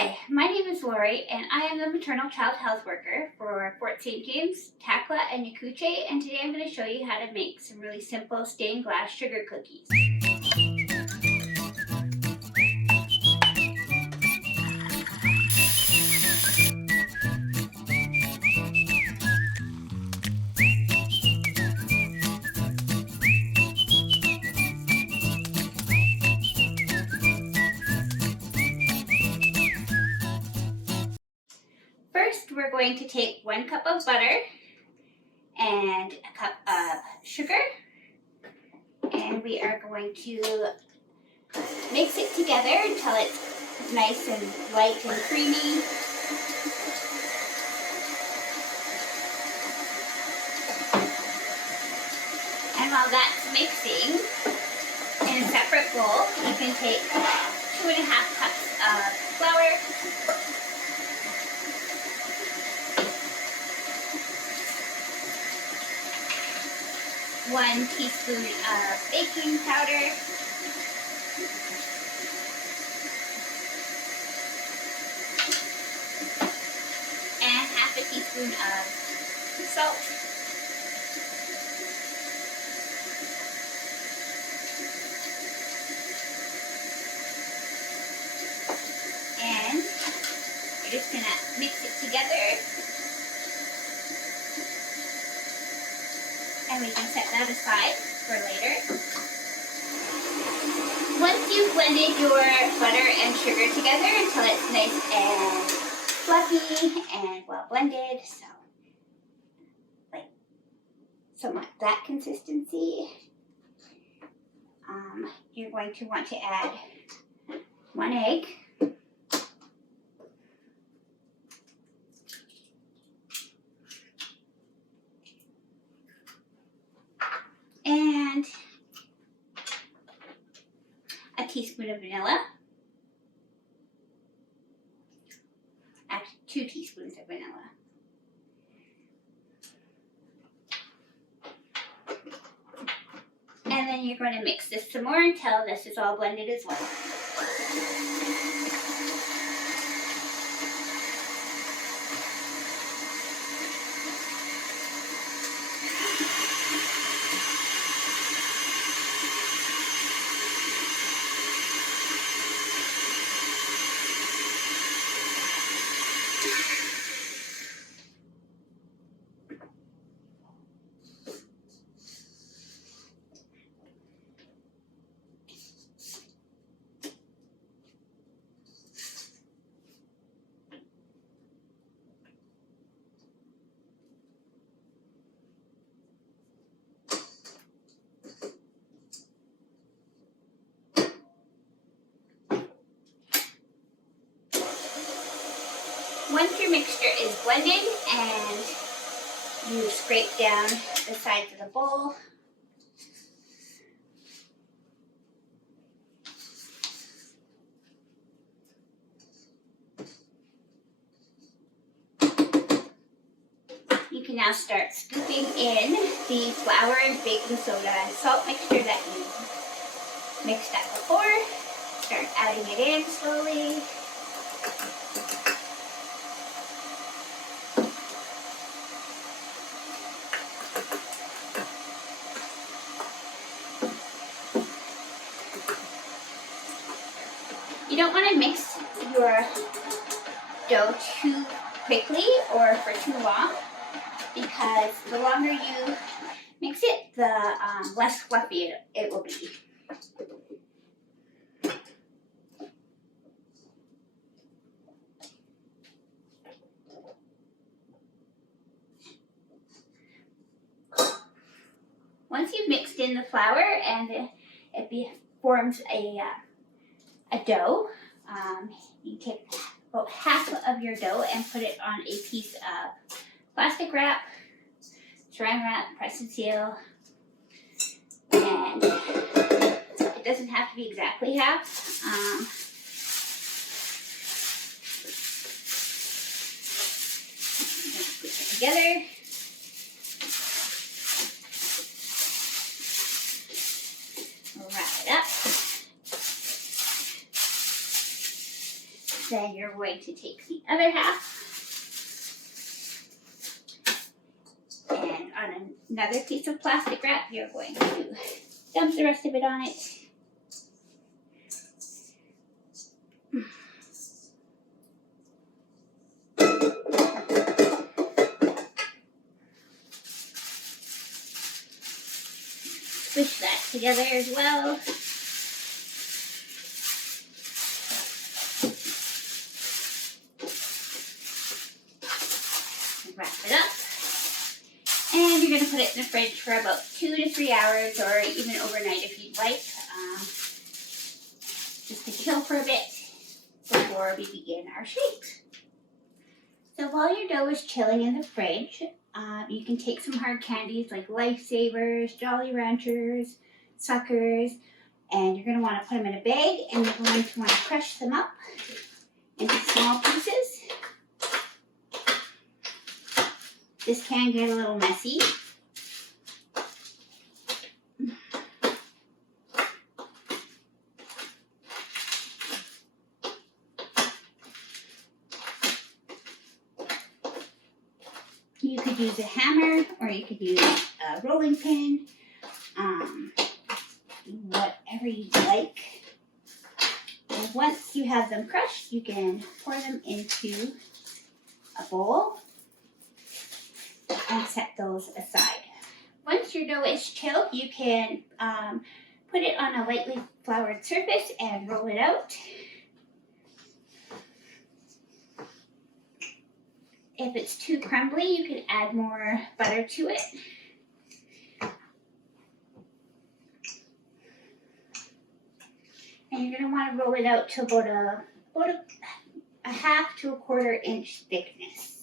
Hi, my name is Lori, and I am the maternal child health worker for Fort St. James, Takla, and Yakuche, and today I'm going to show you how to make some really simple stained glass sugar cookies. First, we're going to take 1 cup of butter and a cup of sugar, and we are going to mix it together until it's nice and light and creamy. And while that's mixing, in a separate bowl, you can take 2½ cups of flour, 1 teaspoon of baking powder, and 1/2 teaspoon of salt, and you're just going to mix it together. And we can set that aside for later. Once you've blended your butter and sugar together until it's nice and fluffy and well blended, so like somewhat that consistency, you're going to want to add 1 egg. And a teaspoon of vanilla. Actually, 2 teaspoons of vanilla. And then you're going to mix this some more until this is all blended as well. Once your mixture is blended and you scrape down the sides of the bowl, you can now start scooping in the flour and baking soda and salt mixture that you mixed up before. Start adding it in slowly. You don't want to mix your dough too quickly or for too long, because the longer you mix it, the less fluffy it will be. Once you've mixed in the flour and it forms a dough, you take about half of your dough and put it on a piece of plastic wrap, saran wrap, press and seal, and it doesn't have to be exactly half. Put it together. Wrap it up. Then you're going to take the other half and on another piece of plastic wrap, you're going to dump the rest of it on it. Squish that together as well. Wrap it up. And you're going to put it in the fridge for about 2 to 3 hours or even overnight if you'd like. Just to chill for a bit before we begin our shakes. So while your dough is chilling in the fridge, you can take some hard candies like Lifesavers, Jolly Ranchers, Suckers, and you're going to want to put them in a bag and you're going to want to crush them up into small pieces. This can get a little messy. You could use a hammer or you could use a rolling pin, whatever you like. And once you have them crushed, you can pour them into a bowl and set those aside. Once your dough is chilled, you can put it on a lightly floured surface and roll it out. If it's too crumbly, you can add more butter to it. And you're going to want to roll it out to about a half to a quarter inch thickness.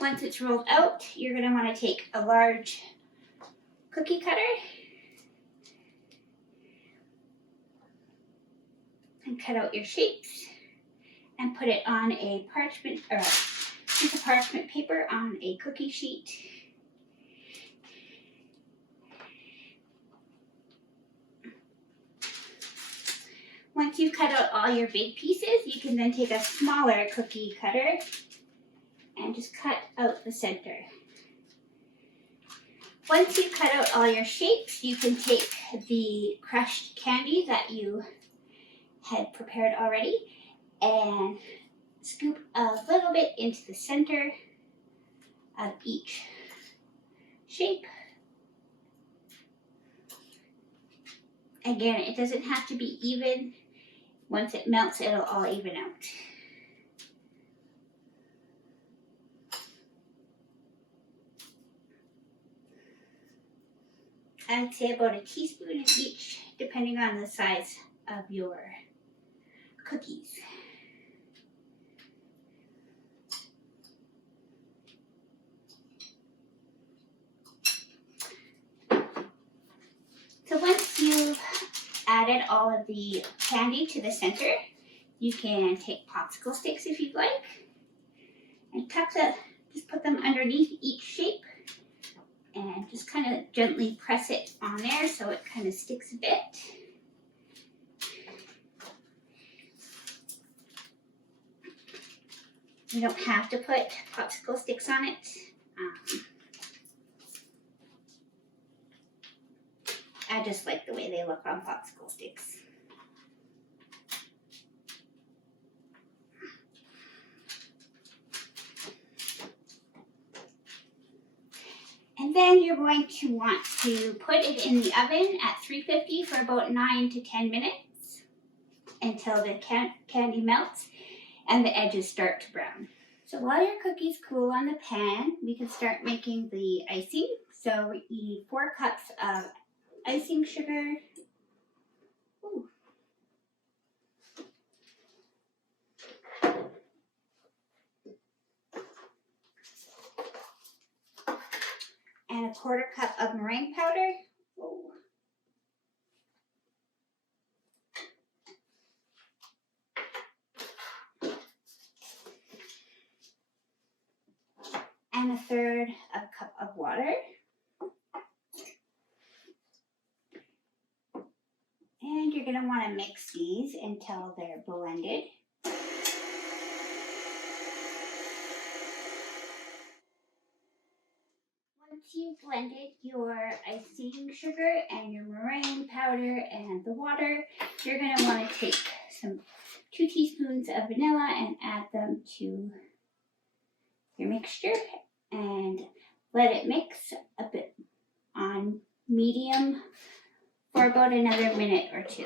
Once it's rolled out, you're going to want to take a large cookie cutter and cut out your shapes and put it on a parchment or a piece of parchment paper on a cookie sheet. Once you've cut out all your big pieces, you can then take a smaller cookie cutter and just cut out the center. Once you've cut out all your shapes, you can take the crushed candy that you had prepared already and scoop a little bit into the center of each shape. Again, it doesn't have to be even. Once it melts, it'll all even out. I'd say about a teaspoon of each, depending on the size of your cookies. So once you've added all of the candy to the center, you can take popsicle sticks if you'd like, and just put them underneath each shape. And just kind of gently press it on there so it kind of sticks a bit. You don't have to put popsicle sticks on it. I just like the way they look on popsicle sticks. And then you're going to want to put it in the oven at 350 for about 9 to 10 minutes until the candy melts and the edges start to brown. So while your cookies cool on the pan, we can start making the icing. So we need 4 cups of icing sugar. Ooh. And a 1/4 cup of meringue powder. Whoa. water. And you're going to want to mix these until they're blended. Once you've blended your icing sugar and your meringue powder and the water, you're going to want to take 2 teaspoons of vanilla and add them to your mixture and let it mix a bit on medium for about another minute or 2.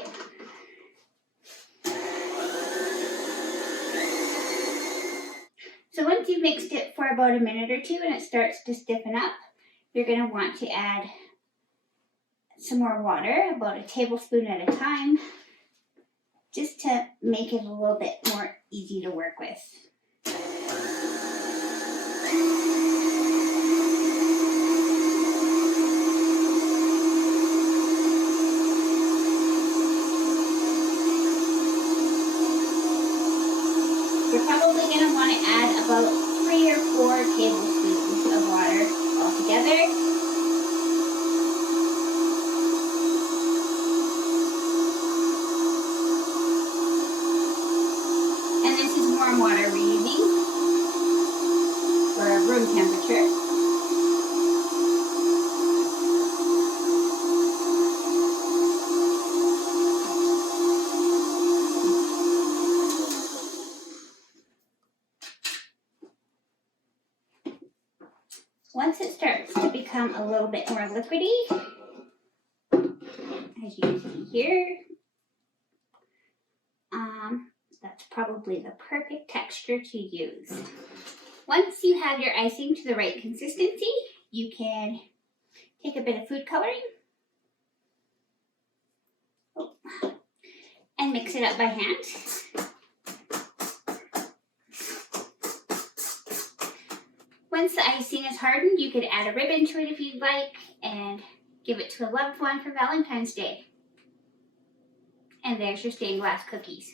So once you've mixed it for about a minute or 2 and it starts to stiffen up, you're going to want to add some more water, about a tablespoon at a time, just to make it a little bit more easy to work with. You're probably going to want to add about 3 or 4 tablespoons of water altogether. And this is warm water we're using for room temperature. Once it starts to become a little bit more liquidy, as you can see here, that's probably the perfect texture to use. Once you have your icing to the right consistency, you can take a bit of food coloring and mix it up by hand. Once the icing is hardened, you could add a ribbon to it if you'd like and give it to a loved one for Valentine's Day. And there's your stained glass cookies.